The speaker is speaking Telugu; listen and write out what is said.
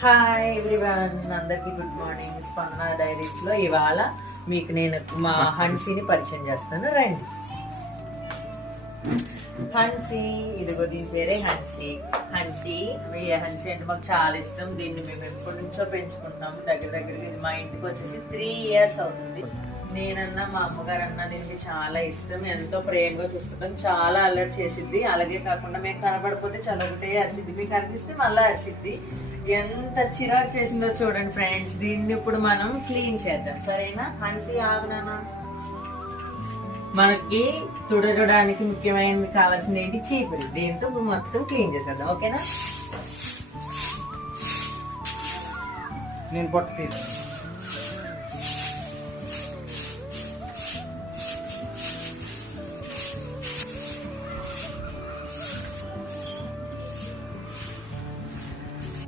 హాయ్ ఎవ్రీవన్, అందరికి గుడ్ మార్నింగ్. స్పందన డైరీస్ లో ఇవాళ మీకు నేను మా హన్సీని పరిచయం చేస్తాను. రండి. హన్సీ, ఇదిగో దీని పేరే హన్సీ. హన్సీ అంటే మాకు చాలా ఇష్టం. దీన్ని మేము ఎప్పటి నుంచో పెంచుకుంటాము. దగ్గరికి ఇది మా ఇంటికి వచ్చేసి 3 years అవుతుంది. నేనన్నా మా అమ్మగారు అన్నా దీనికి చాలా ఇష్టం. ఎంతో ప్రేమగా చూసుకుంటాం. చాలా అల్లరి చేసిద్ది. అలాగే కాకుండా మేము కనబడిపోతే చాలా ఒకటే అరిసిద్ది. మీకు కనిపిస్తే మళ్ళీ అరిసిద్ది. ఎంత చిరాకు చేసిందో చూడండి ఫ్రెండ్స్. దీన్ని ఇప్పుడు మనం క్లీన్ చేద్దాం, సరేనా? హన్సీ ఆగునానా. మనకి తుడడానికి ముఖ్యమైనది కావాల్సింది ఏంటి? చీపురు. దీంతో మొత్తం క్లీన్ చేసేద్దాం, ఓకేనా? నేను పొట్ట తీసుకుంటాను.